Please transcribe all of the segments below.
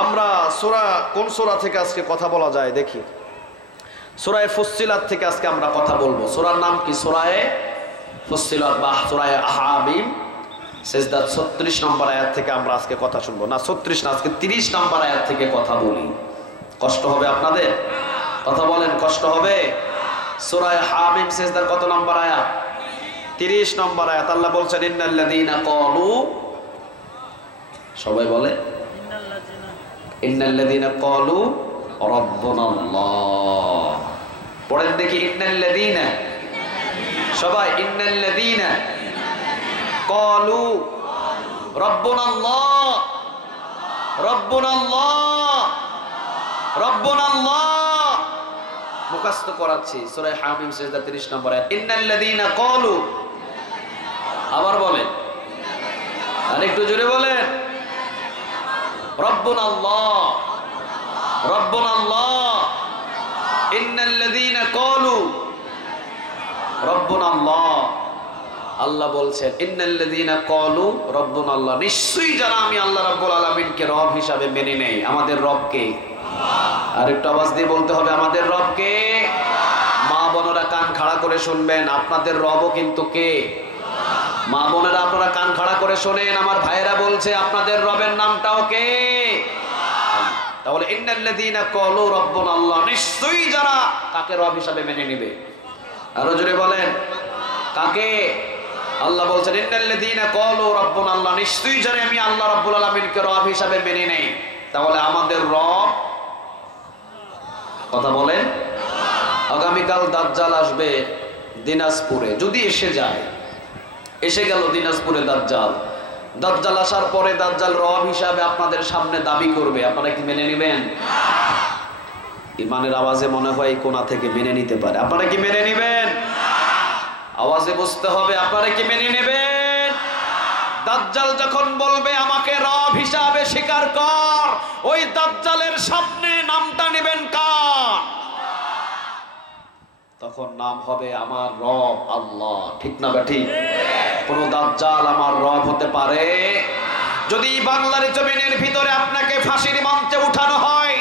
আমরা সূরা কোন সূরা থেকে আজকে কথা বলা যায় দেখি। সূরা ফুসসিলাত থেকে আজকে আমরা কথা বলবো। সূরার নাম কি? সূরা ফুসসিলাত বা সূরা আহকাম। সিজদা 36 নম্বর আয়াত থেকে আমরা আজকে কথা শুনবো। না 36 না, আজকে 30 নম্বর আয়াত থেকে কথা বলি। কষ্ট হবে আপনাদের? কথা বলেন, কষ্ট হবে? সূরা হামিম সিজদার কত নম্বর আয়াত? 30 নম্বর আয়াত। আল্লাহ বলছেন ইন্নাল্লাযীনা ক্বালু, সবাই বলে ইন্নাল্লাযীনা ক্বালু রাব্বুনাল্লাহ। পড়েন দেখি ইন্নাল্লাযীনা, সবাই ইন্নাল্লাযীনা ক্বালু রাব্বুনাল্লাহ রাব্বুনাল্লাহ রাব্বুনাল্লাহ। মুখস্থ করাচ্ছি। সূরা হামিম সিজদা 30 নম্বর আয়াত। ইন্নাল্লাযীনা ক্বালু, আবার বলেন, আরেকটু জোরে বলেন, রাব্বুনাল্লাহ রাব্বুনাল্লাহ। ইন্নাল্লাযীনা ক্বালু রাব্বুনাল্লাহ। আল্লাহ বলছেন ইন্নাল্লাযীনা ক্বালু রাব্বুনাল্লাহ, নিশ্চয়ই যারা আমি আল্লাহ রাব্বুল আলামিনকে রব হিসাবে মেনে নেই। আমাদের রব কে? আর একটু আওয়াজ দিয়ে বলতে হবে, আমাদের রব কে? মা বোনেরা কান খাড়া করে শুনবেন, আপনাদের রবও কিন্তু কে? মা বোনেরা আপনারা কান খাড়া করে শোনেন, আমার ভাইয়েরা বলছে আপনাদের রবের নামটাও কে? তাহলে ইন্নাল্লাযীনা ক্বালু রাব্বুনাল্লাহ, নিশ্চয়ই যারা কাকে রব হিসাবে মেনে নেবে। আরো জোরে বলেন, কাকে? আল্লাহ বলছেন ইন্নাল্লাযীনা ক্বালু রাব্বুনাল্লাহ, নিশ্চয়ই যারা আমি আল্লাহ রাব্বুল আলামিনকে রব হিসাবে মেনে নেই। তাহলে আমাদের রব, কথা বলেন, আগামীকাল দাজ্জাল আসবে দিনাজপুরে, যদি এসে যায়, এসে গেল দিনাজপুরে দাজ্জাল। দাজ্জাল আসার পরে দাজ্জাল রব হিসাবে আপনাদের সামনে দাবি করবে, আপনারা কি মেনে নেবেন? ইমানের আওয়াজে মনে হয় কোনা থেকে মেনে নিতে পারে। আপনারা কি মেনে নেবেন? আওয়াজে বুঝতে হবে, আপনারা কি মেনে নেবেন? দাজ্জাল যখন বলবে আমাকে রব হিসাবে স্বীকার কর, ওই দাজ্জালের সামনে নামটা নেবেন কার? তখন নাম হবে আমার রব আল্লাহ। ঠিক না ঠিক? কোন দাজ্জাল আমার রব হতে পারে? যদি বাংলার জমিনের ভিতরে আপনাকে ফাঁসির মঞ্চে উঠানো হয়,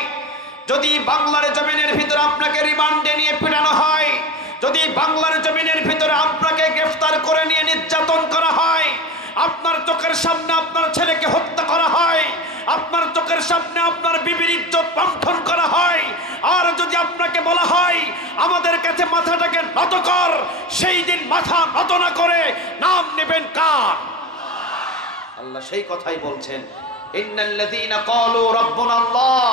যদি বাংলার জমিনের ভিতরে আপনাকে রিমান্ডে নিয়ে পিটানো হয়, যদি বাংলার জমিনের ভিতরে আপনাকে গ্রেফতার করে নিয়ে নির্যাতন করা হয়, আপনার চোখের সামনে আপনার ছেলেকে হত্যা করা হয়, আপনার চোখের সামনে আপনার বিবির ইজ্জত লণ্ঠন করা হয়, আর যদি আপনাকে বলা হয় আমাদের কাছে মাথাটাকে নত কর, সেই দিন মাথা নত না করে নাম নেবেন কার? আল্লাহ সেই কথাই বলছেন ইন্নাল্লাযীনা ক্বালু রাব্বুনাল্লাহ,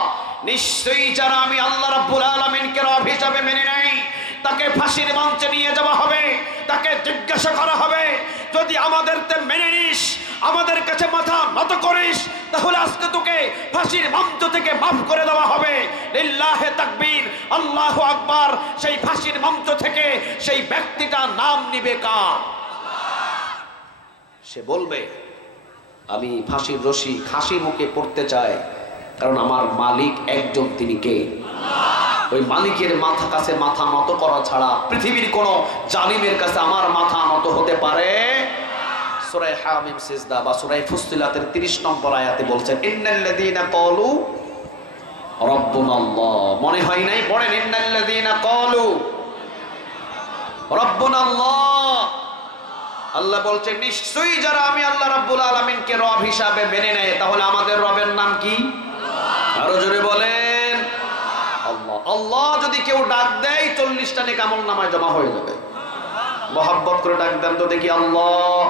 নিশ্চয়ই যারা আমি আল্লাহ রাব্বুল আলামিনকে রব হিসাবে মেনে নেই, তাকে ফাঁসির মঞ্চে নিয়ে যাওয়া হবে, তাকে জিজ্ঞাসা করা হবে, যদি আমাদেরকে মেনে নিস, আমাদের কাছে মাথা নত করিস, তাহলে আজকে তোকে ফাঁসির মঞ্চ থেকে মাফ করে দেওয়া হবে। লিল্লাহে তাকবীর, আল্লাহু আকবার। সেই ফাঁসির মঞ্চ থেকে সেই ব্যক্তিটা নাম নিবে কার? সে বলবে আমি ফাঁসির রশি খাসি মুখে পড়তে চাই, কারণ আমার মালিক একজন, তিনি কে? ওই মালিকের মাথা কাছে মাথা নত করা ছাড়া পৃথিবীর কোন জালিমের কাছে আমার মাথা নত হতে পারে? সূরা হামিম সিজদা বা সূরা ফুসসিলাতের 30 নম্বর আয়াতে বলছেন ইন্নাল্লাযীনা ক্বালু রাব্বুনাল্লাহ। মনে হয় নাই? পড়েন ইন্নাল্লাযীনা ক্বালু রাব্বুনাল্লাহ। আল্লাহ বলছেন নিশ্চয়ই যারা আমি আল্লাহ রাব্বুল আলামিনকে রব হিসাবে মেনে নেয়, তাহলে আমাদের রবের নাম কি? আরো জোরে বলেন, আল্লাহ। আল্লাহ যদি কেউ ডাক দেয় 40টা নেক আমলনামায় জমা হয়ে যাবে। মোহাব্বত করে ডাক দেন তো দেখি আল্লাহ।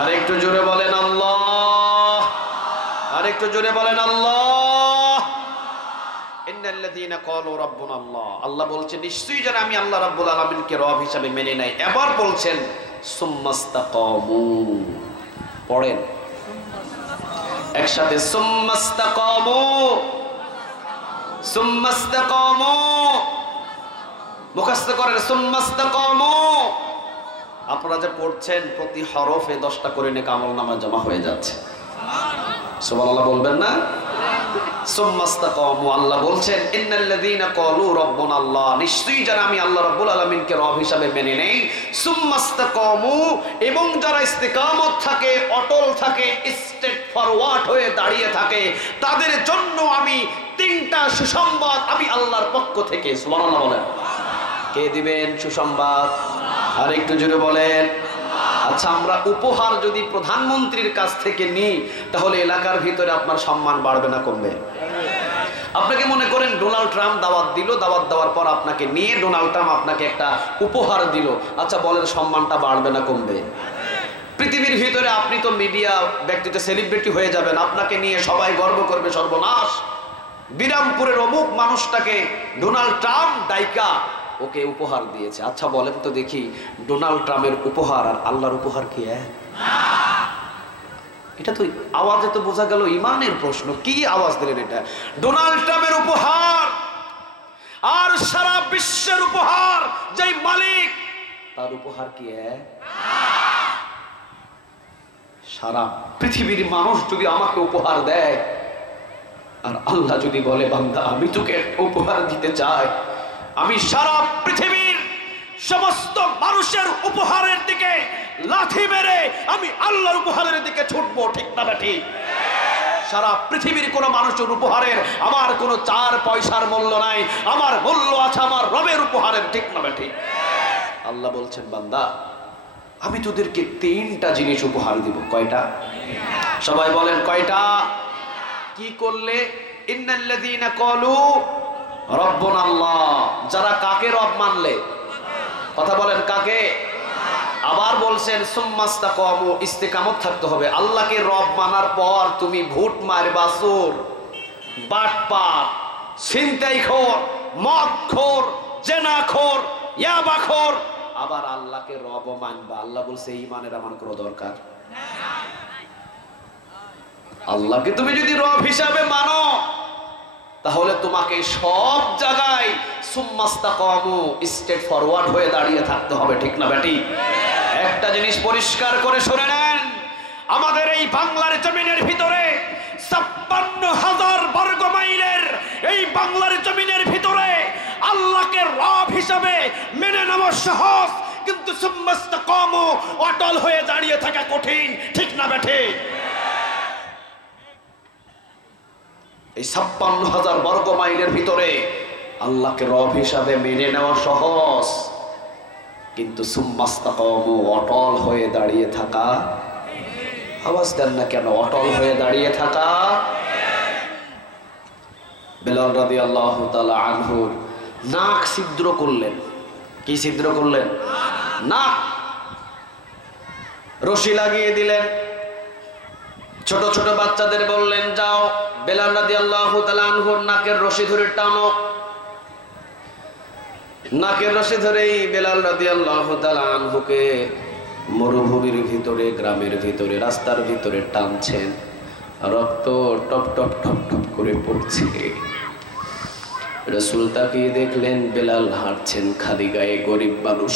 আর একটু জোরে বলেন আল্লাহ। আর একটু জোরে বলেন আল্লাহ। ইন্নাল্লাযীনা ক্বালু রাব্বুনাল্লাহ, আল্লাহ বলছেন নিশ্চয়ই যারা আমি আল্লাহ রাব্বুল আলামিনকে রব হিসাবে মেনে নেয়। এবার বলছেন সুম্মাস্তাকামু, পড়েন একসাথে, সুম্মাস্তাকামু সুম্মাস্তাকামু, মুখস্থ করেন সুম্মাস্তাকামু। আপনারা যে পড়ছেন প্রতি হরফে 10টা করে নেক আমলনামা জমা হয়ে যাচ্ছে। সুবহানাল্লাহ বলবেন না? সুম্মাস্তাকামু, আল্লাহ বলছেন ইন্নাল্লাযীনা ক্বালু রাব্বুনা আল্লাহ, নিশ্চয়ই যারা আমি আল্লাহ রাব্বুল আলামিনকে রব হিসাবে মেনে নেই, সুম্মাস্তাকামু, এবং যারা ইস্তিকামত থাকে, অটল থাকে, স্ট্রেট ফরওয়ার্ড হয়ে দাঁড়িয়ে থাকে, তাদের জন্য আমি তিনটা সুসংবাদ আমি আল্লাহর পক্ষ থেকে, সুবহানাল্লাহ বলেন, কে দিবেন সুসংবাদ? আর একটু জোরে বলেন। আচ্ছা, আমরা উপহার যদি প্রধানমন্ত্রীর কাছ থেকে নিই তাহলে এলাকার ভিতরে আপনার সম্মান বাড়বে না কমবে? আপনাকে মনে করেন ডোনাল্ড ট্রাম্প দাওয়াত দিল, দাওয়াত দেওয়ার পর আপনাকে নিয়ে ডোনাল্ড ট্রাম্প আপনাকে একটা উপহার দিল, আচ্ছা বলেন সম্মানটা বাড়বে না কমবে? পৃথিবীর ভিতরে আপনি তো মিডিয়া ব্যক্তিত্ব, সেলিব্রিটি হয়ে যাবেন, আপনাকে নিয়ে সবাই গর্ব করবে, সর্বনাশ, বিরামপুরের অমুক মানুষটাকে ডোনাল্ড ট্রাম্প দায়িকা ওকে উপহার দিয়েছে। আচ্ছা বলেন তো দেখি, ডোনাল্ড ট্রাম্পের উপহার আর আল্লাহর উপহার কি এক? এটা তো আওয়াজে তো বোঝা গেল ইমানের প্রশ্ন। কি আওয়াজ দিলেন এটা? ডোনাল্ড ট্রাম্পের উপহার আর সারা বিশ্বের উপহার যেই মালিক, তার উপহার কি এক? সারা পৃথিবীর মানুষ যদি আমাকে উপহার দেয় আর আল্লাহ যদি বলে বান্দা আমি তোকে একটা উপহার দিতে চাই, আমি সারা পৃথিবীর সমস্ত মানুষের উপহারের দিকে লাথি মেরে আমি আল্লাহর উপহারের দিকে ছুটবো, ঠিক না ঠিক? সারা পৃথিবীর কোন মানুষের উপহারের আমার কোনো 4 পয়সার মূল্য নাই, আমার মূল্য আছে আমার রবের উপহারের, ঠিক না ঠিক? আল্লাহ বলছেন বান্দা আমি তোদেরকে 3টা জিনিস উপহার দিব। কয়টা? সবাই বলেন কয়টা? কি করলে? ইন্নাল্লাযীনা ক্বালু রাব্বুনা আল্লাহ, যারা কাকে রব মানলে? কথা বলেন কাকে? আবার বলছেন সুম্মাস্তাকামু, ইস্তিকামত থাকতে হবে। আল্লাহকে রব মানার পর তুমি ভুট মারবা, চোর, বাটপার, ছিনতাইখোর, মদখোর, জেনাখোর, ইয়াবাখোর, আবার আল্লাহকে রব মানবা। আল্লাহ বলছে ঈমানের আমার কোনো দরকার না। আল্লাহকে তুমি যদি রব হিসাবে মানো তাহলে তোমাকে সব জায়গায় সুম্মাস্তাকামু, স্ট্রেট ফরওয়ার্ড হয়ে দাঁড়িয়ে থাকতে হবে, ঠিক না বেটি? একটা জিনিস পরিষ্কার করে শুনে নেন, আমাদের এই বাংলার জমিনের ভিতরে 56,000 বর্গ মাইলের এই বাংলার জমিনের ভিতরে আল্লাহকে রব হিসাবে মেনে নেওয়া সহজ, কিন্তু সুম্মাস্তাকামু, অটল হয়ে দাঁড়িয়ে থাকা কঠিন, ঠিক না বেটি? এই 56,000 বর্গ মাইলের ভিতরে আল্লাহকে রব হিসাবে মেনে নেওয়া সহজ, কিন্তু সুম্মাস্তাকামু, অটল হয়ে দাঁড়িয়ে থাকা, আওয়াজ দেন না কেন? অটল হয়ে দাঁড়িয়ে থাকা। বেলাল রাদিয়াল্লাহু তাআলা আনহুর নাক ছিদ্র করলেন। কি ছিদ্র করলেন? নাক রশি লাগিয়ে দিলেন। ছোট ছোট বাচ্চাদের বললেন যাও বেলাল রাদিয়াল্লাহু তাআলা আনহুর নাকের রশি ধরে টানো। নাকের রশি ধরেই বেলাল রাদিয়াল্লাহু তাআলা আনহুকে মরুভূমির ভিতরে, গ্রামের ভিতরে, রাস্তার ভিতরে টানছেন, রক্ত টপ টপ টপ টপ করে পড়ছে। রাসূল তাকিয়ে দেখলেন বেলাল হাঁটছেন খালি গায়ে, গরিব মানুষ।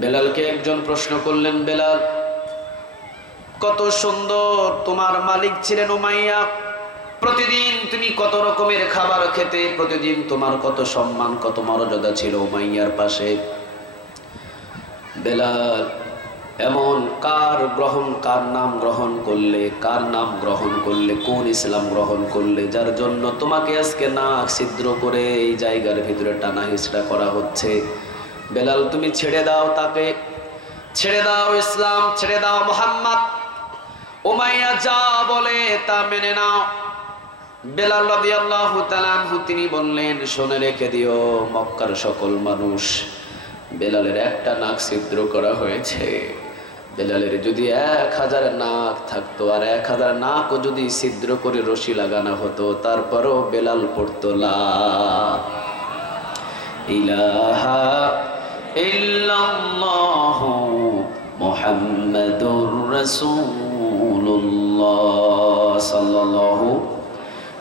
বেলালকে একজন প্রশ্ন করলেন, বেলাল কত সুন্দর তোমার মালিক ছিলেন উমাইয়া, প্রতিদিন তুমি কত রকমের খাবার খেতে, প্রতিদিন তোমার কত সম্মান, কত মর্যাদা ছিল উমাইয়ার পাশে। বেলাল এমন কার নাম গ্রহণ করলে, কার নাম গ্রহণ করলে, কোন ইসলাম গ্রহণ করলে যার জন্য তোমাকে আজকে নাক ছিদ্র করে এই জায়গার ভিতরে টানা হিচড়া করা হচ্ছে? বেলাল তুমি ছেড়ে দাও, তাকে ছেড়ে দাও, ইসলাম ছেড়ে দাও, মুহাম্মদ। উমাইয়া যা বলে তা মেনে নাও। বেলাল রাদিয়াল্লাহু তাআলা আনহু তিনি বললেন, শুনে রেখে দিও মক্কার সকল মানুষ, বেলালের একটা নাক ছিদ্র করা হয়েছে। বেলালের যদি 1000 নাক থাকতো আর 1000 নাকও যদি ছিদ্র করে রশি লাগানো হতো, তারপরও বেলাল পড়তো লা ইলাহা ইল্লাল্লাহু মুহাম্মাদুর রাসূলুল্লাহ সাল্লাল্লাহু।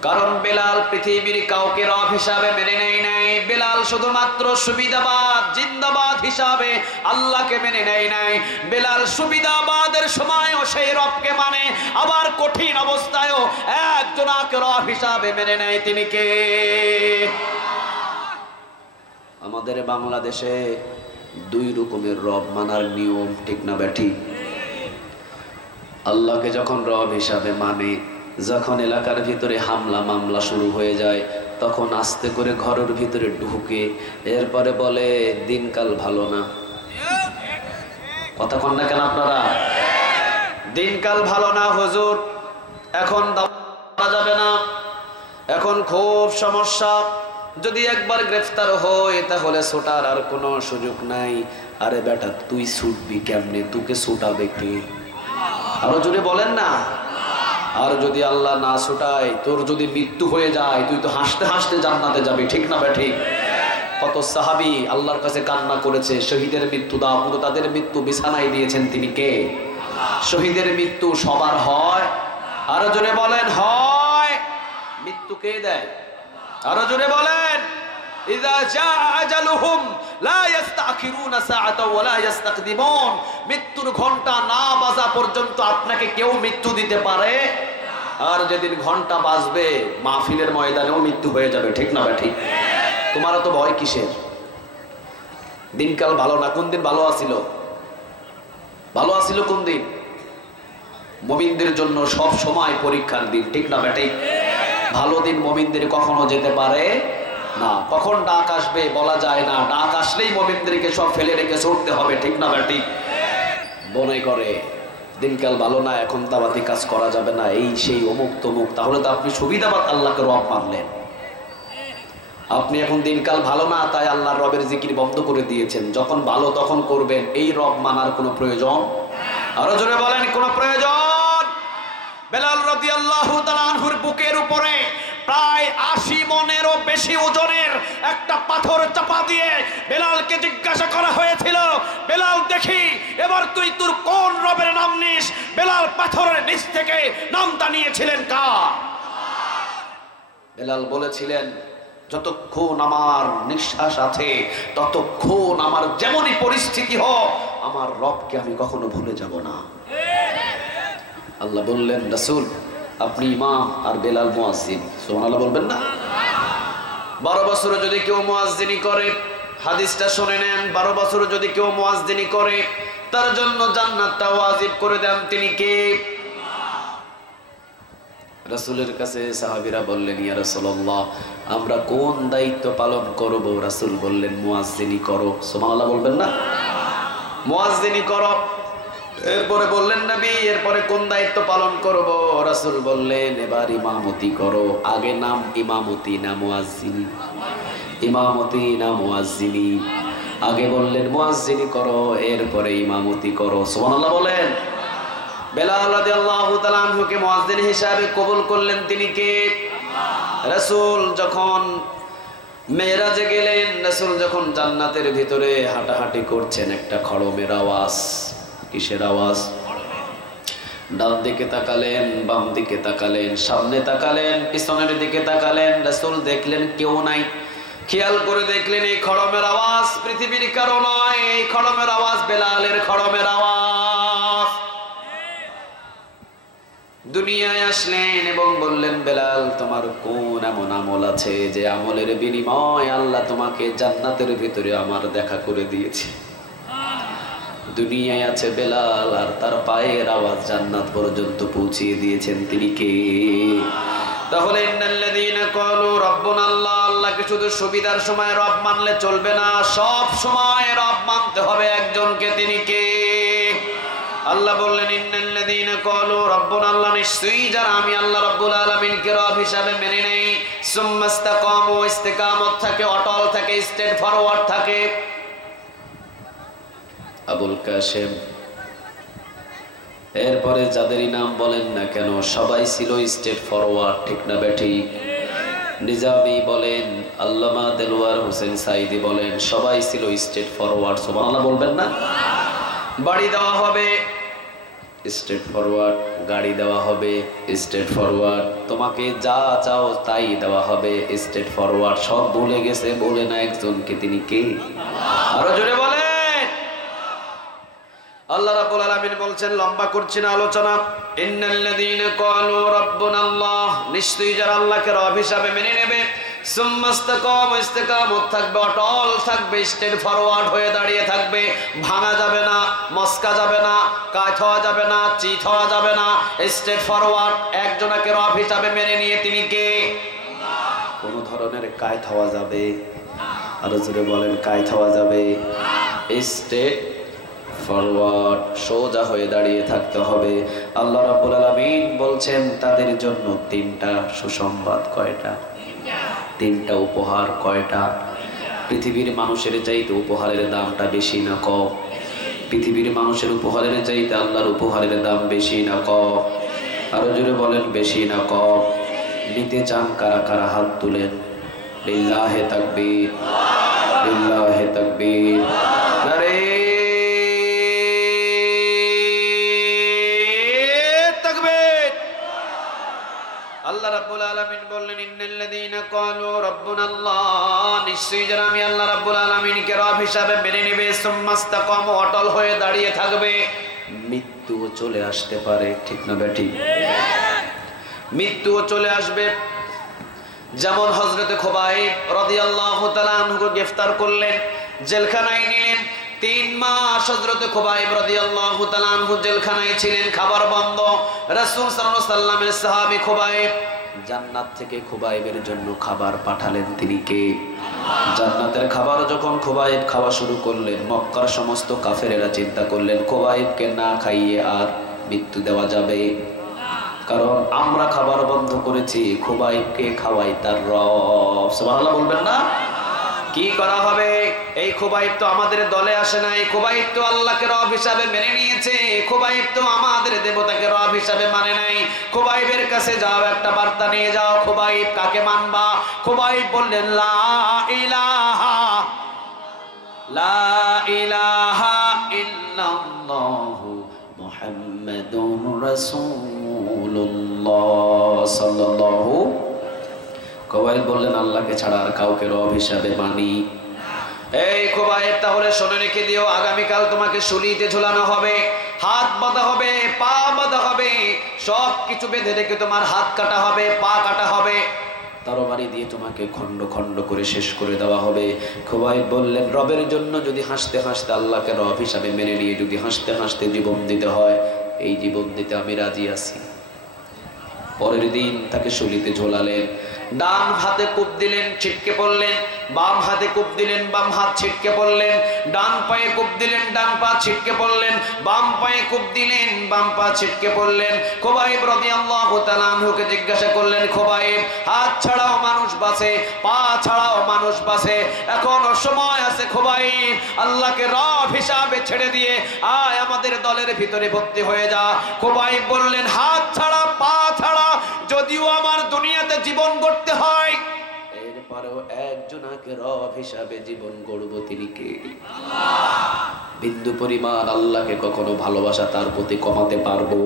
কারণ বেলাল পৃথিবীর কাউকে রব হিসাবে মেনে নেয় নাই। বেলাল শুধুমাত্র সুবিধাবাদ জিন্দাবাদ হিসাবে আল্লাহকে মেনে নেয় নাই। বেলাল সুবিধাবাদের সময়ও সেই রবকে মানে, আবার কঠিন অবস্থায়ও 1 ওনাকে রব হিসাবে মেনে নেয় তিনি কে? আমাদের বাংলাদেশে দুই রকমের রব মানার নিয়ম, ঠিক না ব্যাঠি? আল্লাহকে যখন রব হিসাবে মানে, যখন এলাকার ভিতরে হামলা মামলা শুরু হয়ে যায় তখন আস্তে করে ঘরের ভিতরে ঢুকে এরপরে বলে দিনকাল ভালো না। কথা কন না কেন আপনারা? দিনকাল ভালো না হুজুর, এখন দাওয়া যাবে না, এখন খুব সমস্যা, যদি একবার গ্রেফতার হয় তাহলে ছুটার আর কোনো সুযোগ নাই। আরে বেটা তুই ছুটবি কেমনে? তোকে ছুটাবে কে? আরো জোরে বলেন না। আর যদি আল্লাহ না ছুটায়, তোর যদি মৃত্যু হয়ে যায়, তুই তো হাসতে হাসতে জান্নাতে যাবি, ঠিক না বে ঠিক? কত সাহাবী আল্লাহর কাছে কান্না করেছে, শহীদের মৃত্যু দাও, কিন্তু তাদের মৃত্যু বিছানায় দিয়েছেন তিনি কে? শহীদের মৃত্যু সবার হয়? আরো জোরে বলেন হয়। মৃত্যু কে দেয়? আরো জোরে বলেন। ইযা জাআ আজালুহুম লা ইস্তাখিরুনা সাআতাও ওয়া লা ইস্তাকদিমুন। মৃত্যুর ঘন্টা না বাজা পর্যন্ত আপনাকে কেউ মৃত্যু দিতে পারে। আর যেদিন ঘন্টা বাজবে মাহফিলের ময়দানেও মৃত্যু হয়ে যাবে, ঠিক না ঠিক? তোমার তো ভয় কিসের? দিনকাল ভালো না। কোন দিন ভালো আছিল? ভালো আছিল কোন দিন? মুমিনদের জন্য সব সময় পরীক্ষার দিন, ঠিক না ঠিক? ভালো দিন মুমিনদের কখনো যেতে পারে না। কখন ডাক আসবে বলা যায় না, ডাক আসলেই মুমিনদেরকে সব ফেলে রেখে ছুটতে হবে, ঠিক না ঠিক? মনে করে দিনকাল ভালো না, এখন দাওয়াতি কাজ করা যাবে না, এই সেই অমুক তমুক, তাহলে তো আপনি সুবিধাবাদ আল্লাহকে রব মানলেন। আপনি এখন দিনকাল ভালো না তাই আল্লাহর রবের জিকির বন্ধ করে দিয়েছেন। যখন ভালো তখন করবেন, এই রব মানার কোনো প্রয়োজন? আরো জোরে বলেন, কোনো প্রয়োজন? বেলাল রাদিয়াল্লাহু তাআলা আনহুর বুকের উপরে প্রায় 80 মনেরও বেশি ওজনের একটা পাথর চাপা দিয়ে বেলালকে জিজ্ঞাসা করা হয়েছিল, বেলাল দেখি এবার তুই তোর কোন রবের নাম নিস? বেলাল পাথরের নিচ থেকে নামটা নিয়েছিলেন কার? বেলাল বলেছিলেন, যতক্ষণ আমার নিঃশ্বাস আছে ততক্ষণ আমার যেমনই পরিস্থিতি হোক আমার রবকে আমি কখনো ভুলে যাব না। আল্লাহ বললেন, রাসূল আপনি ইমাম আর বেলাল মুয়াজ্জিন, সুবহানাল্লাহ বলবেন না? 12 বছর যদি কেউ মুয়াজ্জিনি করে, হাদিসটা শুনে নেন, 12 বছর যদি কেউ মুয়াজ্জিনি করে তার জন্য জান্নাতটা ওয়াজিব করে দেন তিনি কে? রাসূলের কাছে সাহাবীরা বললেন, ইয়া রাসূলুল্লাহ আমরা কোন দায়িত্ব পালন করব? রাসূল বললেন, মুয়াজ্জিনি করো। সুবহানাল্লাহ বলবেন না? মুয়াজ্জিনি করো। এরপরে বললেন নবী এরপরে কোন দায়িত্ব পালন করব? রাসূল বললেন, এবার ইমামতি করো। আগে নাম ইমামতি না মুয়াজ্জিনি? ইমামতি না মুয়াজ্জিনি? আগে বললেন মুয়াজ্জিনি করো, এরপরে ইমামতি করো। সুবহানাল্লাহ বলেন। বেলাল রাদিয়াল্লাহু তাআলা আনহুকে মুয়াজ্জিন হিসেবে কবুল করলেন তিনি কে? রাসূল যখন মেরাজে গেলেন, রাসূল যখন জান্নাতের ভিতরে হাঁটাহাঁটি করছেন, একটা খড়মের আওয়াজ। কিসের আওয়াজ? ডান দিকে তাকালেন, বাম দিকে তাকালেন, সামনে তাকালেন, পিছনের দিকে তাকালেন, রাসূল দেখলেন কেউ নাই। খেয়াল করে দেখলেন এই খড়মের আওয়াজ পৃথিবীর কারো নয়, এই খড়মের আওয়াজ বেলালের খড়মের আওয়াজ। দুনিয়ায় আসলেন এবং বললেন, বেলাল তোমার কোন এমন আমল আছে যে আমলের বিনিময় আল্লাহ তোমাকে জান্নাতের ভিতরে আমার দেখা করে দিয়েছে? দুনিয়ায় আছে বেলাল আর তার পায়ের আওয়াজ জান্নাত পর্যন্ত পৌঁছিয়ে দিয়েছেন তিনি কে? তাহলে ইন্নাল্লাযীনা ক্বালু রাব্বুনা আল্লাহ, আল্লাহকে শুধু সুবিধার সময় রব মানলে চলবে না, সব সময় রব মানতে হবে একজনকে, তিনি কে? আল্লাহ বললেন, ইন্নাল্লাযীনা ক্বালু রাব্বুনা আল্লাহ, নিশ্চয়ই যারা আমি আল্লাহ রাব্বুল আলামিনকে রব হিসাবে মেনে নেই, সুম্মা ইসতাকামু, ইস্তিকামত থাকে, অটল থাকে, স্ট্রেট ফরওয়ার্ড থাকে। আবুল কাসেম এরপরে যাদেরই নাম বলেন না কেন সবাই ছিল স্ট্রেট ফরওয়ার্ড, ঠিক না বেঠিক? নিজামী বলেন, আল্লামা দেলোয়ার হোসেন সাইদি বলেন, সবাই ছিল স্ট্রেট ফরওয়ার্ড। সুবহানাল্লাহ বলবেন না? বাড়ি দেওয়া হবে স্ট্রেট ফরওয়ার্ড, গাড়ি দেওয়া হবে স্ট্রেট ফরওয়ার্ড, তোমাকে যা চাও তাই দেওয়া হবে স্ট্রেট ফরওয়ার্ড। সব ভুলে গেছে, বলে না একজনকে, তিনি কে? আরো জোরে বলে। আল্লাহ রাব্বুল আলামিন বলছেন, লম্বা করছি না আলোচনা, ইন্নাল্লাযীনা ক্বালু রাব্বুনাল্লাহ, নিশ্চয়ই যারা আল্লাহকে রব হিসাবে মেনে নেবে, সুম্মা ইসতাকামু, ইস্তিকামত থাকবে, অটল থাকবে, স্টেট ফরওয়ার্ড হয়ে দাঁড়িয়ে থাকবে, ভাঙা যাবে না, মস্কা যাবে না, কাঠ হওয়া যাবে না, চিত হওয়া যাবে না, স্টেট ফরওয়ার্ড, একজনকে রব হিসাবে মেনে নিয়ে তিনি কে? কোন ধরনের কায়ত হওয়া যাবে? আরো জোরে বলেন, কায়ত হওয়া যাবে? স্টেট ফরওয়ার্ড, সোজা হয়ে দাঁড়িয়ে থাকতে হবে। আল্লাহ রাব্বুল আলামিন বলছেন তাদের জন্য তিনটা সুসংবাদ। কয়টা? তিনটা উপহার। কয়টা? পৃথিবীর মানুষের চাইতে উপহারের দামটা বেশি না কম? পৃথিবীর মানুষের উপহারের চাইতে আল্লাহর উপহারের দাম বেশি না কম? আরো জোরে বলেন, বেশি না কম? নিতে চান কারা কারা? হাত তুলেন। লিল্লাহে তাকবীর, লিল্লাহে তাকবীর, নারে তাকবীর। আল্লাহ রাব্বুল আলামিন বললেন, ইন্নাল্লাযীনা ক্বালু রাব্বুনাল্লাহ, নিশ্চয়ই যারা আমি আল্লাহ রাব্বুল আলামিনকে রব হিসাবে মেনে নেবে, সুম্মা ইসতাকামু, অটল হয়ে দাঁড়িয়ে থাকবে, মৃত্যুও চলে আসতে পারে। ঠিক না বেঠিক? মৃত্যুও চলে আসবে। যেমন হযরতে খুবাইব রাদিয়াল্লাহু তাআলা আনহুকে গ্রেফতার করলেন, জেলখানায় নিলেন। 3 মাস হযরতে খুবাইব রাদিয়াল্লাহু তাআলা আনহু জেলখানায় ছিলেন, খাবার বন্ধ। রাসূল সাল্লাল্লাহু আলাইহি সাল্লামের সাহাবী খুবাইব জান্নাত থেকে খুবাইবের জন্য খাবার পাঠালেন। তিনি কে? জান্নাতের খাবার যখন খুবাইব খাওয়া শুরু করলেন, মক্কার সমস্ত কাফেরেরা চিন্তা করলেন খুবাইবকে না খাইয়ে আর মৃত্যু দেওয়া যাবে, কারণ আমরা খাবার বন্ধ করেছি, খুবাইবকে খাওয়াই তার রব। সুবহানাল্লাহ বলবেন না? কি করা হবে? এই খুবাইব তো আমাদের দলে আসে নাই, খুবাইব তো আল্লাহকে রব হিসাবে মেনে নিয়েছে, খুবাইব তো আমাদের দেবতাকে রব হিসাবে মানে নাই। খুবাইবের কাছে যাও, একটা বার্তা নিয়ে যাও, খুবাইব কাকে মানবা? খুবাইব বললেন, লা ইলাহা, লা ইলাহা ইল্লাল্লাহু মুহাম্মাদুর রাসূলুল্লাহ সাল্লাল্লাহু। খুবাইব বললেন, আল্লাহকে ছাড়া আর কাউকে রব হিসাবে মানি। এই খুবাইব, তাহলে শুনে রেখে দিও, আগামীকাল তোমাকে শুলিতে ঝুলানো হবে, হাত বাঁধা হবে, পা বাঁধা হবে, সব কিছু বেঁধে রেখে তোমার হাত কাটা হবে, পা কাটা হবে, তরবারি দিয়ে তোমাকে খণ্ড খণ্ড করে শেষ করে দেওয়া হবে। খুবাইব বললেন, রবের জন্য যদি হাসতে হাসতে আল্লাহকে রব হিসাবে মেনে নিয়ে যদি হাসতে হাসতে জীবন দিতে হয়, এই জীবন দিতে আমি রাজি আছি। পরের দিন তাকে শুলিতে ঝোলালেন, ডান হাতে কূপ দিলেন, ছিটকে পড়লেন, বাম হাতে কূপ দিলেন, বাম হাত ছিটকে পড়লেন, ডান পায়ে কূপ দিলেন, ডান পা ছিটকে পড়লেন, বাম পায়ে কূপ দিলেন, বাম পা ছিটকে পড়লেন। খুবাইব রাদিয়াল্লাহু তাআলা আনহুকে জিজ্ঞাসা করলেন, খুবাইব, হাত ছাড়াও মানুষ বাঁচে, পা ছাড়াও মানুষ বাঁচে, এখনো সময় আছে খুবাইব, আল্লাহকে রব হিসাবে ছেড়ে দিয়ে আয় আমাদের দলের ভিতরে ভর্তি হয়ে যা। খুবাইব বললেন, হাত ছাড়া, পা ছাড়া যদিও আমার দুনিয়াতে জীবন গড়তে হয়, এরপরেও একজনকে রব হিসাবে জীবন গড়ব, তিনি কে? বিন্দু পরিমাণ আল্লাহকে কখনো ভালোবাসা তার প্রতি কমাতে পারবো?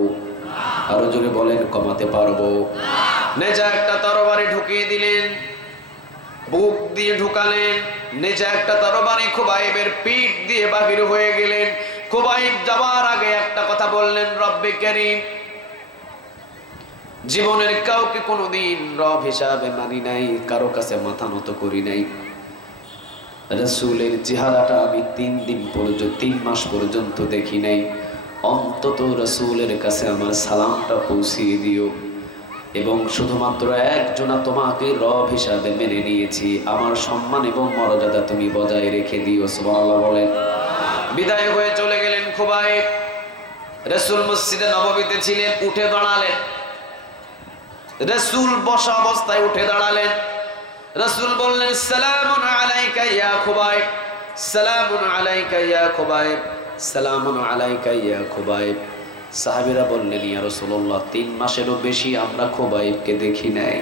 আরো জোরে বলেন, কমাতে পারবো? নেজা একটা তরবারি ঢুকিয়ে দিলেন, বুক দিয়ে ঢুকালেন, নেজা একটা তরবারি খুবাইবের পিঠ দিয়ে বাহির হয়ে গেলেন। খুবাইব যাওয়ার আগে একটা কথা বললেন, রব্বে কারীম, জীবনের কাউকে কোনোদিন রব হিসাবে মানি নাই, কারো কাছে মাথা নত করি নাই, রাসূলের চেহারাটা আমি 3 মাস পর্যন্ত দেখি নাই, অন্তত রাসূলের কাছে আমার সালামটা পৌঁছিয়ে দিও, এবং শুধুমাত্র একজনা তোমাকে রব হিসাবে মেনে নিয়েছি, আমার সম্মান এবং মর্যাদা তুমি বজায় রেখে দিও। সুবহানাল্লাহ বলেন। বিদায় হয়ে চলে গেলেন খুবাইব। রাসূল মসজিদে নববীতে ছিলেন, উঠে দাঁড়ালেন, রাসূল বসা অবস্থায় উঠে দাঁড়ালেন। রাসূল বললেন, সালামুন আলাইকা ইয়া খুবাইব, সালামুন আলাইকা ইয়া খুবাইব, সালামুন আলাইকা ইয়া খুবাইব। সাহাবীরা বললেন, ইয়া রাসূলুল্লাহ, 3 মাসেরও বেশি আমরা খুবাইবকে দেখি নাই।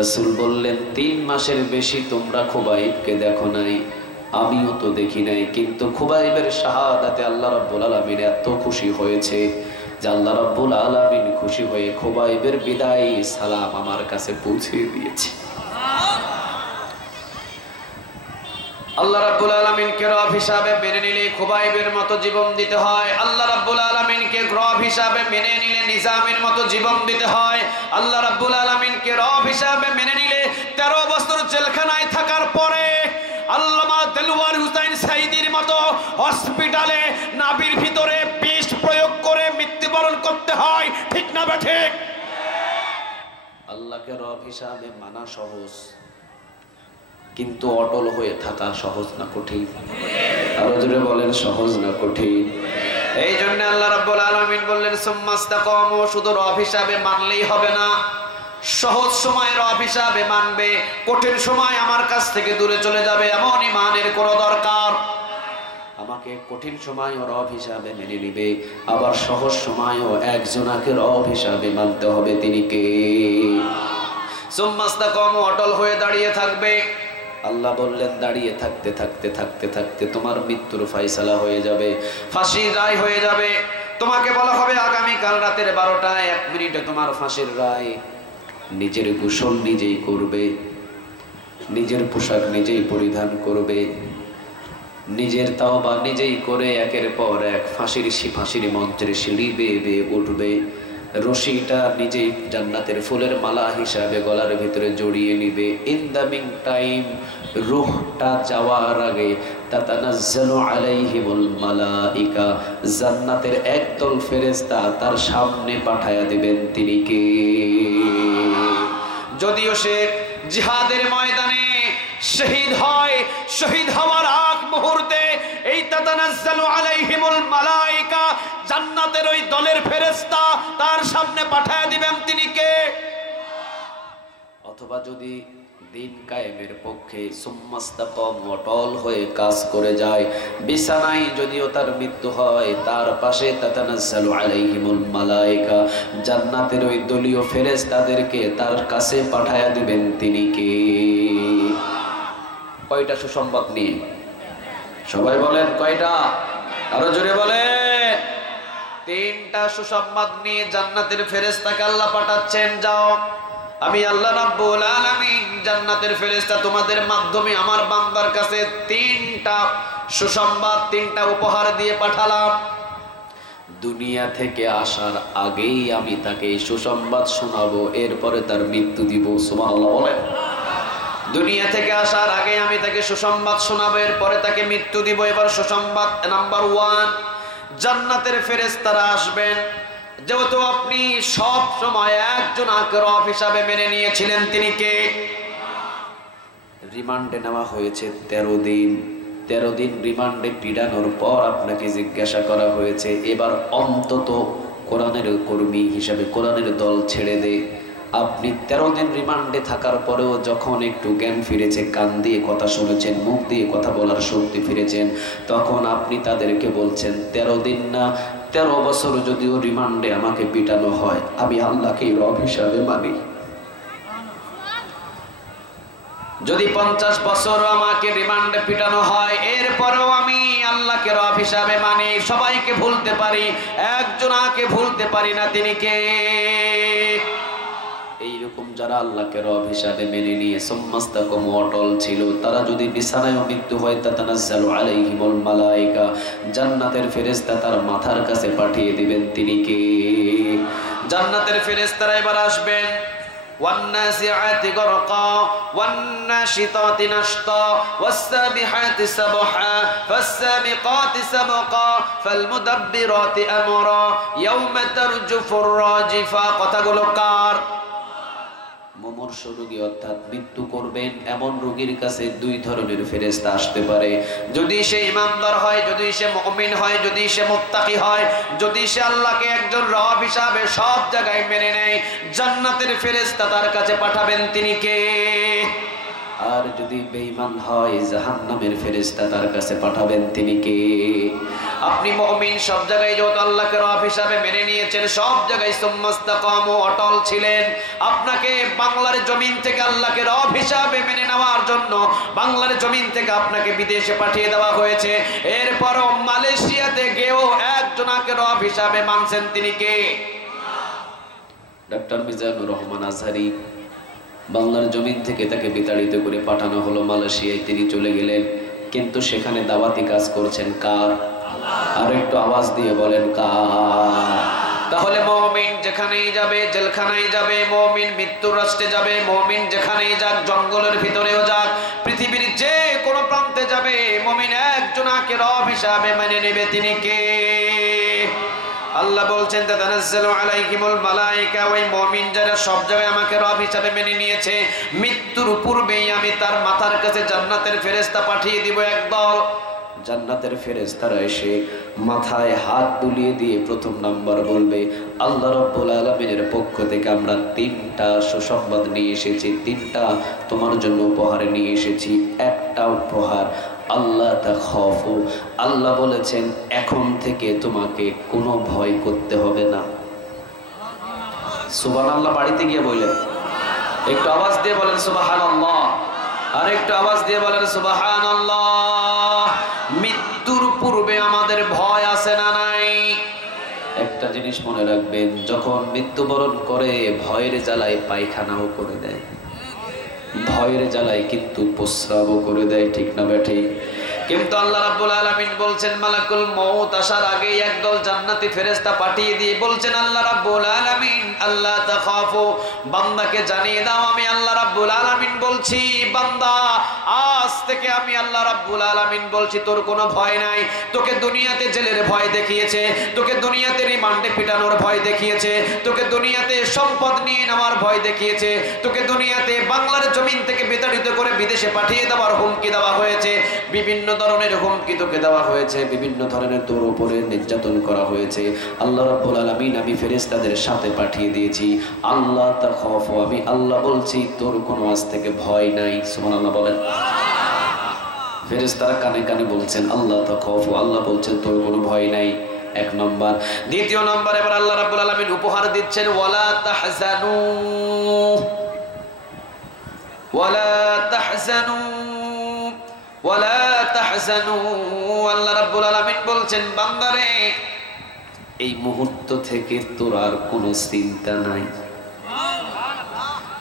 রাসূল বললেন, 3 মাসের বেশি তোমরা খুবাইবকে দেখো নাই, আমিও তো দেখি নাই, কিন্তু খুবাইবের শাহাদাতে আল্লাহ রাব্বুল আলামিন এত খুশি হয়েছে যে আল্লাহ রাব্বুল আলামিন খুশি হয়ে খুবাইবের বিদায় সালাম আমার কাছে পৌঁছে দিয়েছে। আল্লাহ রাব্বুল আলামিনকে রব হিসাবে মেনে নিলে খুবাইবের মতো জীবন দিতে হয়। আল্লাহ রাব্বুল আলামিনকে রব হিসাবে মেনে নিলে নিজামের মতো জীবন দিতে হয়। আল্লাহ রাব্বুল আলামিনকে রব হিসাবে মেনে নিলে 13 বছর জেলখানায় থাকার পরে আল্লামা দেলওয়ার হুসাইন সাইদির মতো হসপিটালে নাভির ভিতরে বিষ প্রয়োগ করে মৃত্যুবরণ করতে হয়। ঠিক না ঠিক? আল্লাহকে রব হিসাবে মানা সহজ, কিন্তু অটল হয়ে থাকা সহজ না কঠিন? আরো জোরে বলেন, সহজ না কঠিন? এই জন্য আল্লাহ রাব্বুল আলামিন বললেন সুম্মাস্তাকামু, শুধু রব হিসাবে মানলেই হবে না, সহজ সময় রব হিসাবে মানবে, কঠিন সময় আমার কাছ থেকে দূরে চলে যাবে এমন ঈমানের কোনো দরকার। আমাকে কঠিন সময়ও রব হিসাবে মেনে নিবে, আবার সহজ সময়ও একজনাকে রব হিসাবে মানতে হবে। তিনি কে? সুম্মাস্তাকামু, অটল হয়ে দাঁড়িয়ে থাকবে। আল্লাহ বললেন দাঁড়িয়ে থাকতে থাকতে থাকতে থাকতে তোমার মৃত্যুর ফয়সালা হয়ে যাবে, ফাঁসির রায় হয়ে যাবে। তোমাকে বলা হবে আগামীকাল রাতের 12টায় 1 মিনিটে তোমার ফাঁসির রায়। নিজের গোসল নিজেই করবে, নিজের পোশাক নিজেই পরিধান করবে, নিজের তাওবা নিজেই করে একের পর এক ফাঁসির মঞ্চের সিঁড়ি বেয়ে বেয়ে উঠবে। রশিটা নিজেই জান্নাতের ফুলের মালা হিসাবে গলার ভিতরে জড়িয়ে নিবে। ইন দ্য মিন টাইম, রূহটা যাওয়ার আগে তাতানাজ্জালু আলাইহিমুল মালাইকা, জান্নাতের একদল ফেরেশতা তার সামনে পাঠায়া দিবেন। তিনি কে? যদিও সে জিহাদের ময়দানে শহীদ হয়, শহীদ হওয়ার আগ মুহূর্তে এই তাতানাজ্জালু আলাইহিমুল মালাইকা, জান্নাতের ওই দলের ফেরেশতা তার সামনে পাঠায়া দিবেন। তিনি কে? অথবা যদি দিন কায়েমের পক্ষে সুম্মাস্তাকাম, অটল হয়ে কাজ করে যায়, বিছানায় যদিও তার মৃত্যু হয়, তার পাশে তাতানাজ্জালু আলাইহিমুল মালাইকা, জান্নাতের ওই দলীয় ফেরেশতাদেরকে তার কাছে পাঠায়া দিবেন। তিনি কে? কয়টা সুসংবাদ নিয়ে? সবাই বলেন কয়টা? আরো জোরে বলেন। 3টা সুসংবাদ নিয়ে জান্নাতের ফেরেশতাকে আল্লাহ পাঠাচ্ছেন। যাও, আমি আল্লাহ রাব্বুল আলামিন জান্নাতের ফেরেশতা তোমাদের মাধ্যমে আমার বান্দার কাছে 3টা সুসংবাদ, 3টা উপহার দিয়ে পাঠালাম। দুনিয়া থেকে আসার আগেই আমি তাকে এই সুসংবাদ শোনাবো, এরপরে তার মৃত্যু দিব। সুবহানাল্লাহ বলেন। দুনিয়া থেকে আসার আগে আমি তাকে সুসংবাদ শোনাবো, এরপরে তাকে মৃত্যু দিব। এবার সুসংবাদ নাম্বার 1, জান্নাতের ফেরেশতারা আসবেন। যেহেতু আপনি সব সময় একজন রব হিসাবে মেনে নিয়েছিলেন, তিনি কে? রিমান্ডে নেওয়া হয়েছে 13 দিন। 13 দিন রিমান্ডে পীড়ানোর পর আপনাকে জিজ্ঞাসা করা হয়েছে, এবার অন্তত কোরআনের কর্মী হিসাবে কোরআনের দল ছেড়ে দে। আপনি 13 দিন রিমান্ডে থাকার পরেও যখন একটু জ্ঞান ফিরেছে, কান দিয়ে কথা শুনেছেন, মুখ দিয়ে কথা বলার শক্তি ফিরেছেন, তখন আপনি তাদেরকে বলছেন 13 দিন না 13 বছর যদিও রিমান্ডে আমাকে পিটানো হয়, আমি আল্লাহকে রব হিসাবে মানি। যদি 50 বছর আমাকে রিমান্ডে পিটানো হয়, এরপরেও আমি আল্লাহকে রব হিসাবে মানি। সবাইকে ভুলতে পারি, একজনাকে ভুলতে পারি না। তিনি কে? এইরকম যারা আল্লাহকে রব হিসাবে মেনে নিয়ে সুম্মাস্তাকামু, অটল ছিল, তারা যদি বিছানায় মৃত্যু হয়, তাতানাজ্জালু আলাইহিমুল মালাইকা, জান্নাতের ফেরেশতা তার মাথার কাছে পাঠিয়ে দিবেন। তিনি কে? জান্নাতের ফেরেশতারা এবার আসবেন। ওয়ান্নাসিআতি গরকা ওয়ান্নাশিতাতি নাশতা ওয়াসসাবিহাতি সাবহা ফাসসাবিকাতি সাবকা ফালমুদাব্বিরাতি আমরা ইয়াওমা তারজুফুর রাজিফা। কথাগুলো কার? মুমূর্ষু রোগী, অর্থাৎ মৃত্যু করবেন এমন রোগীর কাছে 2 ধরনের ফেরেশতা আসতে পারে। যদি সে ইমানদার হয়, যদি সে মুমিন হয়, যদি সে মুত্তাকি হয়, যদি সে আল্লাহকে একজন রব হিসাবে সব জায়গায় মেনে নেয়, জান্নাতের ফেরেশতা তার কাছে পাঠাবেন। তিনি কে? আর যদি বেঈমান হয়, জাহান্নামের ফেরেশতা তার কাছে পাঠাবেন। তিনি কে? আপনি মুমিন, সব জায়গায় যত আল্লাহকে রব হিসাবে মেনে নিয়েছেন, সব জায়গায় সুম্মাস্তাকামু, অটল ছিলেন। আপনাকে বাংলার জমিন থেকে আল্লাহকে রব হিসাবে মেনে নেওয়ার জন্য বাংলার জমিন থেকে আপনাকে বিদেশে পাঠিয়ে দেওয়া হয়েছে। এরপরও মালয়েশিয়াতে গিয়েও একজনাকে রব হিসাবে মানছেন। তিনি কে? ডক্টর মিজানুর রহমান আজহারি। বাংলার জমিন থেকে তাকে বিতাড়িত করে পাঠানো হলো মালয়েশিয়ায়। তিনি চলে গেলেন। কিন্তু সেখানে দাওয়াতি কাজ করছেন কার? আর একটু আওয়াজ দিয়ে বলেন কার? তাহলে মুমিন যেখানেই যাবে, জেলখানায় যাবে, মুমিন মৃত্যুর রাষ্ট্রে যাবে, মুমিন যেখানেই যাক, জঙ্গলের ভিতরেও যাক, পৃথিবীর যে কোনো প্রান্তে যাবে, মুমিন একজনকে রব হিসাবে মেনে নেবে। তিনি কে? আল্লাহ বলছেন তাতানাজ্জালু আলাইহিমুল মালায়েকা, ওই মুমিন যারা সব জায়গায় আমাকে রব হিসাবে মেনে নিয়েছে, মৃত্যুর পূর্বেই আমি তার মাথার কাছে জান্নাতের ফেরেশতা পাঠিয়ে দিব একদল। জান্নাতের ফেরেশতারা এসে মাথায় হাত বুলিয়ে দিয়ে প্রথম নাম্বার বলবে, আল্লাহ রাব্বুল আলামিনের পক্ষ থেকে আমরা 3টা সুসংবাদ নিয়ে এসেছি, 3টা তোমার জন্য উপহার নিয়ে এসেছি। একটা উপহার, আল্লাহ তাখাফু, আল্লাহ বলেছেন এখন থেকে তোমাকে কোনো ভয় করতে হবে না। সুবহানাল্লাহ বাড়িতে গিয়ে বললেন, একটু আওয়াজ দিয়ে বলেন সুবহানাল্লাহ, আর একটু আওয়াজ দিয়ে বলেন সুবহানাল্লাহ। মৃত্যুর পূর্বে আমাদের ভয় আছে না নাই? একটা জিনিস মনে রাখবেন, যখন মৃত্যুবরণ করে ভয়ের জ্বালায় পায়খানাও করে দেয়, ভয়ের জ্বালায় কিন্তু প্রস্রাবও করে দেয়, ঠিক না বেঠিক? কিন্তু আল্লাহ রাব্বুল আলামিন বলছেন মালাকুল মউত আসার আগেই একদল জান্নাতি ফেরেশতা পাঠিয়ে দিয়ে বলছেন, আল্লাহ রাব্বুল আলামিন আল্লাহ তাখাফু, বান্দাকে জানিয়ে দাও আমি আল্লাহ রাব্বুল আলামিন বলছি, বান্দা আজ থেকে আমি আল্লাহ রাব্বুল আলামিন বলছি তোর কোনো ভয় নাই। তোকে দুনিয়াতে জেলের ভয় দেখিয়েছে, তোকে দুনিয়াতে রিমান্ডে পিটানোর ভয় দেখিয়েছে, তোকে দুনিয়াতে সম্পদ নিয়ে নেওয়ার ভয় দেখিয়েছে, তোকে দুনিয়াতে বাংলার জমিন থেকে বিতাড়িত করে বিদেশে পাঠিয়ে দেওয়ার হুমকি দেওয়া হয়েছে, বিভিন্ন ধরনের হুমকি তোকে দেওয়া হয়েছে, বিভিন্ন ধরনের তোর উপরে নির্যাতন করা হয়েছে। আল্লাহ রাব্বুল আলামিন আমি ফেরেশতাদের সাথে পাঠিয়ে দিয়েছি, আল্লাহ তাখাফু, আমি আল্লাহ বলছি তোর কোনো আজ থেকে ভয় নাই। সুবহানাল্লাহ বলেন। ফেরেশতারা কানে কানে বলছেন আল্লাহ তাখাফু, আল্লাহ বলছেন তোর কোনো ভয় নাই। এক নম্বর। দ্বিতীয় নম্বর, এবার আল্লাহ রাব্বুল আলামিন উপহার দিচ্ছেন ওয়ালা তাহজানু, ওয়ালা তাহজানু, ওয়ালা তাহজানু। আল্লাহ রাব্বুল আলামিন বলছেন বান্দারে এই মুহূর্ত থেকে তোর আর কোনো চিন্তা নাই।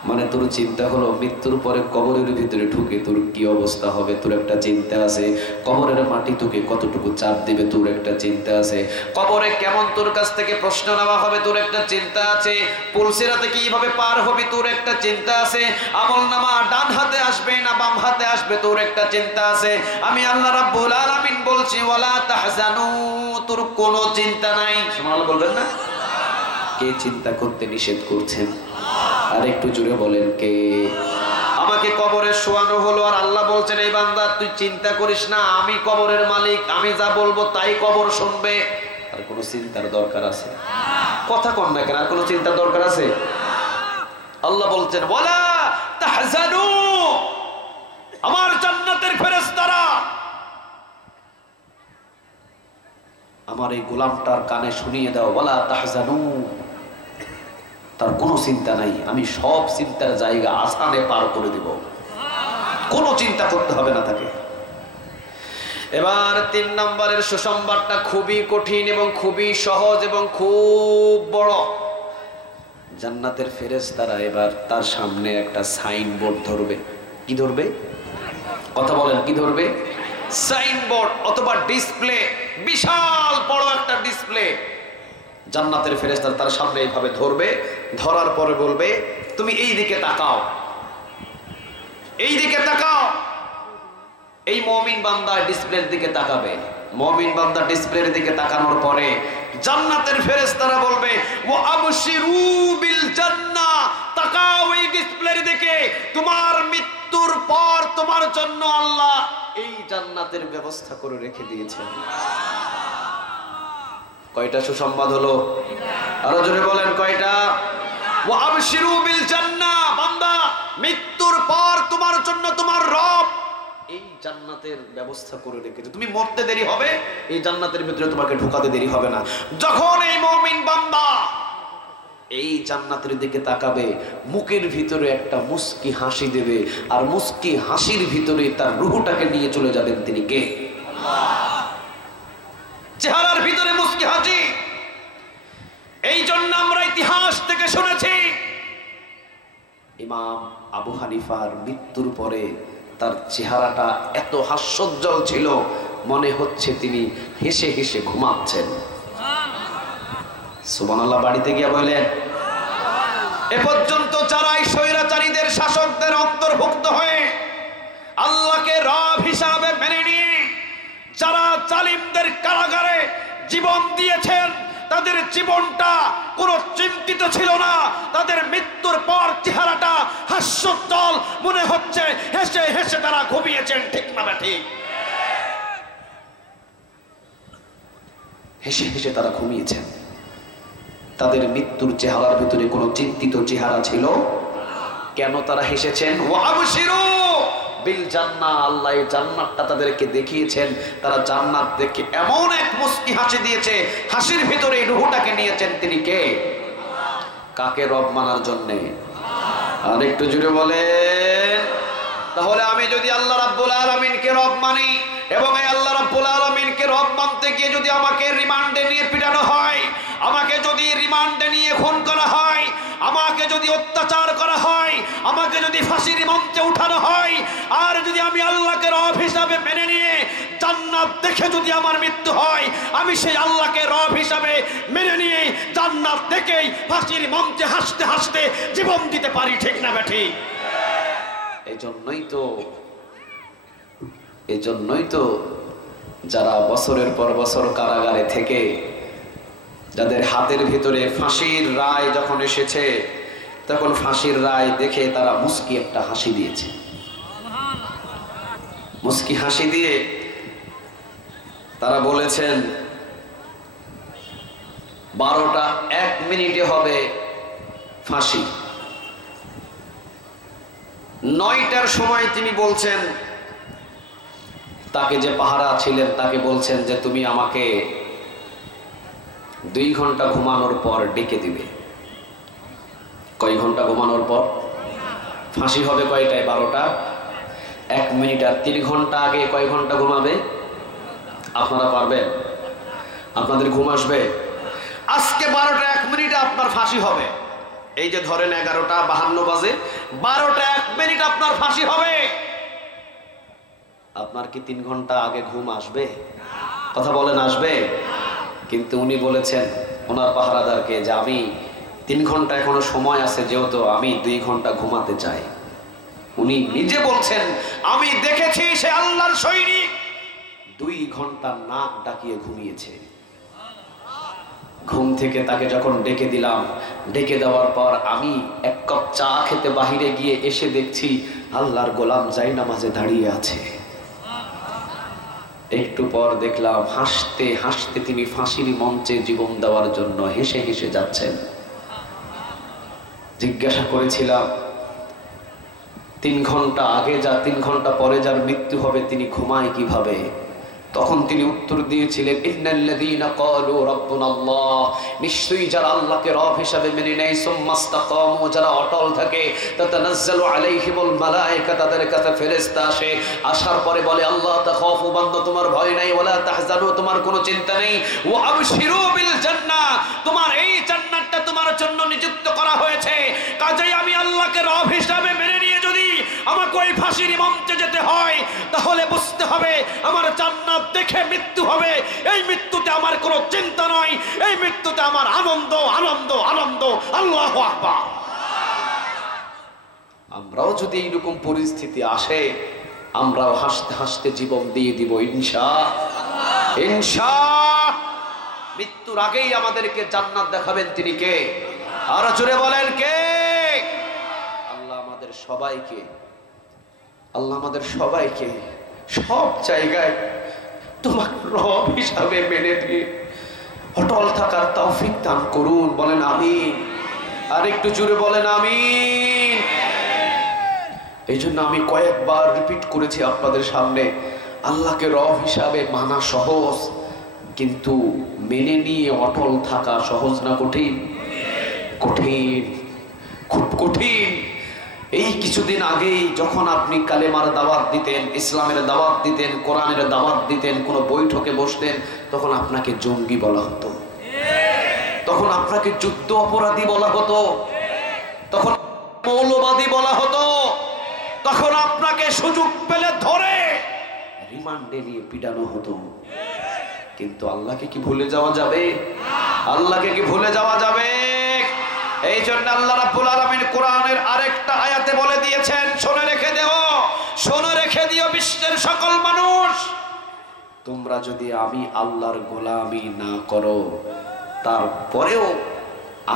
মানে তোর চিন্তা হলো মৃত্যুর পরে কবরের ভিতরে ঢুকে তোর কি অবস্থা হবে, তোর একটা চিন্তা আছে। কবরের মাটি তোকে কতটুকু চাপ দিবে, তোর একটা চিন্তা আছে। কবরে কেমন তোর কাছ থেকে প্রশ্ন নেওয়া হবে, তোর একটা চিন্তা আছে। পুলসিরাতে কিভাবে পার হবে, তোর একটা চিন্তা আছে। আমলনামা ডান হাতে আসবে না বাম হাতে আসবে, তোর একটা চিন্তা আছে। আমি আল্লাহ রাব্বুল আলামিন বলছি ওয়ালা তাহজানু, তোর কোনো চিন্তা নাই। সুবহানাল্লাহ বলবেন না? কে চিন্তা করতে নিষেধ করছেন? আর একটু জোরে বলেন কে? আমাকে কবরে শোয়ানো হলো আর আল্লাহ বলছেন এই বান্দা তুই চিন্তা করিস না, আমি কবরের মালিক, আমি যা বলবো তাই কবর শুনবে। আর কোনো চিন্তার দরকার আছে? কথা কন না কেন, আর কোনো চিন্তার দরকার আছে? আল্লাহ বলছেন ওয়ালা তাহজানু, আমার জান্নাতের ফেরেশতারা আমার এই গোলামটার কানে শুনিয়ে দাও ওয়ালা তাহজানু, তার কোনো চিন্তা নাই, আমি সব চিন্তার জায়গা আসানে পার করে দিব, কোনো চিন্তা করতে হবে না তাকে। এবার 3 নম্বরের সুসংবাদটা খুবই কঠিন এবং খুবই সহজ এবং খুব বড়। জান্নাতের ফেরেশতারা এবার তার সামনে একটা সাইনবোর্ড ধরবে। কি ধরবে? কথা বলেন, কি ধরবে? সাইনবোর্ড অথবা ডিসপ্লে, বিশাল বড় একটা ডিসপ্লে জান্নাতের ফেরেশতারা তার সামনে এইভাবে ধরবে। ধরার পরে বলবে তুমি এই দিকে তাকাও, এই দিকে তাকাও। এই মুমিন বান্দা ডিসপ্লের দিকে তাকাবে। মুমিন বান্দা ডিসপ্লের দিকে তাকানোর পরে জান্নাতের ফেরেশতারা বলবে ওয়া আবশিরু বিল জান্নাহ, তাকাও এই ডিসপ্লের দিকে, তোমার মৃত্যুর পর তোমার জন্য আল্লাহ এই জান্নাতের ব্যবস্থা করে রেখে দিয়েছেন। কয়টা সুসংবাদ হলো? আরো জোরে বলেন কয়টা? ওয়া আবশিরু বিল জান্নাহ, বান্দা মৃত্যুর পর তোমার জন্য তোমার রব এই জান্নাতের ব্যবস্থা করে রেখেছে। তুমি মরতে দেরি হবে, এই জান্নাতের ভিতরে তোমাকে ঢোকাতে দেরি হবে না। যখন এই মুমিন বান্দা এই জান্নাতের দিকে তাকাবে, মুখের ভিতরে একটা মুস্কি হাসি দেবে, আর মুস্কি হাসির ভিতরে তার রূহটাকে নিয়ে চলে যাবেন তিনি কে? আল্লাহ। চেহারার ভিতরে মুস্কি হাসি। এই জন্য আমরা ইতিহাস থেকে শুনেছি ইমাম আবু হানিফার মৃত্যুর পরে তার চেহারাটা এত হাস্যোজ্জ্বল ছিল, মনে হচ্ছে তিনি হেসে হেসে ঘুমাচ্ছেন। সুবহানাল্লাহ। বাড়িতে গিয়ে বললেন, এ পর্যন্ত যারা এই স্বৈরাচারীদের শাসকদের অন্তর্ভুক্ত হয়ে আল্লাহকে রব হিসাবে মেনে নিয়ে যারা জালিমদের কারাগারে জীবন দিয়েছেন, তাদের জীবনটা কোনো চিন্তিত ছিল না, তাদের মৃত্যুর পর চেহারাটা হাস্যোজ্জ্বল, মনে হচ্ছে হেসে হেসে তারা ঘুমিয়েছেন। ঠিক না ঠিক? হেসে হেসে তারা ঘুমিয়েছেন। তাদের মৃত্যুর চেহারার ভিতরে কোনো চিন্তিত চেহারা ছিল। কেন তারা হেসেছেন? ওয়াবশিরু বিল জান্নাহ, আল্লাহ এই জান্নাতটা তাদেরকে দেখিয়েছেন। তারা জান্নাত দেখে এমন এক মুস্কি হাসি দিয়েছে, হাসির ভিতরে রূহটাকে নিয়েছেন তিনি কে? কাকে? রব মানার জন্য। আর একটু জুড়ে বলেন। তাহলে আমি যদি আল্লাহ রাব্বুল আলামিনকে রব মানি এবং এই আল্লাহ রাব্বুল আলামিনকে রব মানতে গিয়ে যদি আমাকে রিমান্ডে নিয়ে পিটানো হয়, আমাকে যদি রিমান্ডে নিয়ে খুন করা হয়, আমাকে যদি অত্যাচার করা হয়, আমাকে যদি ফাঁসির মঞ্চে উঠানো হয়, আর যদি আমি আল্লাহকে রব হিসাবে মেনে নিয়ে জান্নাত দেখে যদি আমার মৃত্যু হয়, আমি সেই আল্লাহকে রব হিসাবে মেনে নিয়ে জান্নাত দেখেই ফাঁসির মঞ্চে হাসতে হাসতে জীবন দিতে পারি। ঠিক না বেঠি? এজন্যই তো যারা বছরের পর বছর কারাগারে থেকে, যাদের হাতের ভিতরে ফাঁসির রায় যখন এসেছে, তখন ফাঁসির রায় দেখে তারা মুস্কি একটা হাসি দিয়েছে। মুস্কি হাসি দিয়ে তারা বলেছেন 12টা 1 মিনিটে হবে ফাঁসি। 9টার সময় তিনি বলছেন, তাকে যে পাহারা ছিলেন তাকে বলছেন যে তুমি আমাকে 2 ঘন্টা ঘুমানোর পর ডেকে দিবে। কয় ঘন্টা ঘুমানোর পর? ফাঁসি হবে কয়টায়? 12টা 1 মিনিট। আর 3 ঘন্টা আগে কয় ঘন্টা ঘুমাবে? আপনারা পারবেন? আপনাদের ঘুম আসবে? আজকে 12টা 1 মিনিটে আপনার ফাঁসি হবে। এই যে ধরেন 11টা 52 বাজে, 12টা 1 মিনিট আপনার ফাঁসি হবে। আপনার কি 3 ঘন্টা আগে ঘুম আসবে? কথা বলেন, আসবে? কিন্তু উনি বলেছেন ওনার পাহারাদারকে যে আমি 3 ঘন্টা এখনো সময় আছে, যেহেতু আমি 2 ঘন্টা ঘুমাতে চাই। উনি নিজে বলছেন, আমি দেখেছি সে আল্লাহর সৈনিক 2 ঘন্টা নাক ডাকিয়ে ঘুমিয়েছে। ঘুম থেকে তাকে যখন ডেকে দিলাম, ডেকে দেওয়ার পর আমি 1 কাপ চা খেতে বাহিরে গিয়ে এসে দেখছি আল্লাহর গোলাম জায়নামাজে দাঁড়িয়ে আছে। একটু পর দেখলাম হাসতে হাসতে তিনি ফাঁসির মঞ্চে জীবন দেওয়ার জন্য হেসে হেসে যাচ্ছেন। জিজ্ঞাসা করেছিলাম 3 ঘন্টা আগে যা 3 ঘন্টা পরে যার মৃত্যু হবে তিনি ঘুমায় কিভাবে? তখন তিনি উত্তর দিয়েছিলেন, ইন্নাল্লাযীনা ক্বালু রাব্বুনাল্লাহ, নিশ্চয়ই যারা আল্লাহকে রব হিসাবে মেনে নেয়, সুম্মাস্তাকামু, যারা অটল থাকে, তাতানাজ্জালু আলাইহিমুল মালায়েকা, তাদের কাছে ফেরেশতা আসে, আসার পরে বলে আল্লাহ তাখাফু, বান্দা তোমার ভয় নাই, ওয়ালা তাহজানু, তোমার কোনো চিন্তা নেই, ওয়া আবশিরু বিল জান্নাহ, তোমার এই জান্নাতটা তোমার জন্য নিযুক্ত করা হয়েছে। কাজেই আমি আল্লাহকে রব হিসাবে মেনে নিয়ে যদি আমাকে ওই ফাঁসির মঞ্চে যেতে হয়, তাহলে বুঝতে হবে আমার জান্নাত দেখে মৃত্যু হবে। এই মৃত্যুতে আমার কোনো চিন্তা নয়, এই মৃত্যুতে আমার আনন্দ আনন্দ আনন্দ। আল্লাহু আকবার। আমরাও যদি এইরকম পরিস্থিতি আসে, আমরাও হাসতে হাসতে জীবন দিয়ে দিব ইনশাআল্লাহ। ইনশাআল্লাহ মৃত্যুর আগেই আমাদেরকে জান্নাত দেখাবেন তিনি কে? আর জোরে বলেন কে? আল্লাহ আমাদের সবাইকে, আল্লাহ আমাদের সবাইকে সব জায়গায় তোমার রব হিসাবে মেনে দিয়ে অটল থাকার তৌফিক দান করুন। বলেন আমিন। আর একটু জোরে বলেন আমিন। এই জন্য আমি কয়েকবার রিপিট করেছি আপনাদের সামনে, আল্লাহকে রব হিসাবে মানা সহজ, কিন্তু মেনে নিয়ে অটল থাকা সহজ না কঠিন? কঠিন, খুব কঠিন। এই কিছুদিন আগেই যখন আপনি কালেমার দাওয়াত দিতেন, ইসলামের দাওয়াত দিতেন, কোরআনের দাওয়াত দিতেন, কোনো বৈঠকে বসতেন, তখন আপনাকে জঙ্গি বলা হতো, তখন আপনাকে যুদ্ধ অপরাধী বলা হতো, তখন মৌলবাদী বলা হতো, তখন আপনাকে সুযোগ পেলে ধরে রিমান্ডে নিয়ে পিটানো হতো। কিন্তু আল্লাহকে কি ভুলে যাওয়া যাবে? আল্লাহকে কি ভুলে যাওয়া যাবে? এই জন্য আল্লাহ রাব্বুল আলামিন কোরআনের আরেকটা আয়াতে বলে দিয়েছেন, শুনে রেখে দিও, শুনে রেখে দিও বিশ্বের সকল মানুষ, তোমরা যদি আমি আল্লাহর গোলামি না করো, তারপরেও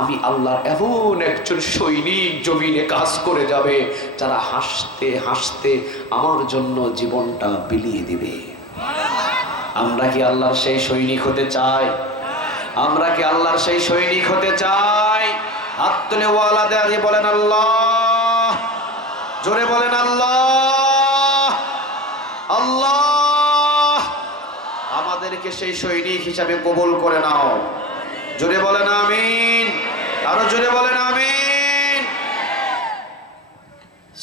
আমি আল্লাহর এমন একজন সৈনিক জমিনে কাজ করে যাবে যারা হাসতে হাসতে আমার জন্য জীবনটা বিলিয়ে দিবে। আমরা কি আল্লাহর সেই সৈনিক হতে চাই? আমরা কি আল্লাহর সেই সৈনিক হতে চাই? হাত তুলে ওয়ালা দিয়ে বলেন আল্লাহ, জোরে বলেন আল্লাহ। আল্লাহ আমাদেরকে সেই সৈনিক হিসাবে কবুল করে নাও। জোরে বলেন আমিন, আরো জোরে বলেন আমিন।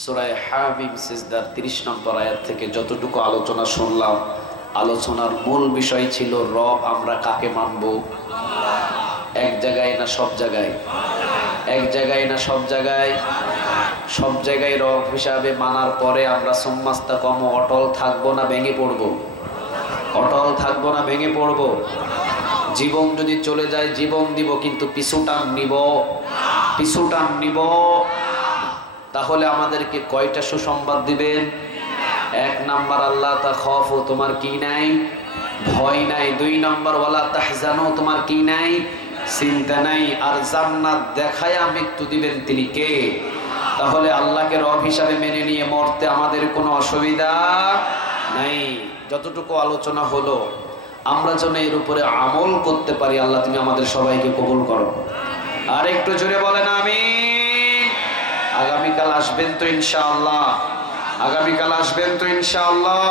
সূরা হামিম সিজদার 30 নম্বর আয়াত থেকে যতটুকু আলোচনা শুনলাম, আলোচনার মূল বিষয় ছিল রব আমরা কাকে মানব? এক জায়গায় না সব জায়গায়? এক জায়গায় না সব জায়গায়? সব জায়গায় রব হিসাবে মানার পরে আমরা সম্মাস্তাকম অটল থাকবো না ভেঙে পড়বো? অটল থাকবো না ভেঙে পড়বো? জীবন যদি চলে যায় জীবন দিব, কিন্তু পিছুটান নিব? পিছুটান নিব? তাহলে আমাদেরকে কয়টা সুসংবাদ দিবেন? এক নাম্বার আল্লাহ তাখাফু, তোমার কি নাই? ভয় নাই। 2 নাম্বার ওয়ালা তাহজানু, তোমার কি নাই? চিন্তা নাই। আর জান্নাত দেখায়া মৃত্যু দিবেন তিনি কে? তাহলে আল্লাহকে রব হিসাবে মেনে নিয়ে মরতে আমাদের কোনো অসুবিধা নাই। যতটুকু আলোচনা হলো আমরা যেন এর উপরে আমল করতে পারি। আল্লাহ তুমি আমাদের সবাইকে কবুল করো। আর একটু জোরে বলেন আমিন। আগামীকাল আসবেন তো ইনশাআল্লাহ? আগামীকাল আসবেন তো ইনশাআল্লাহ?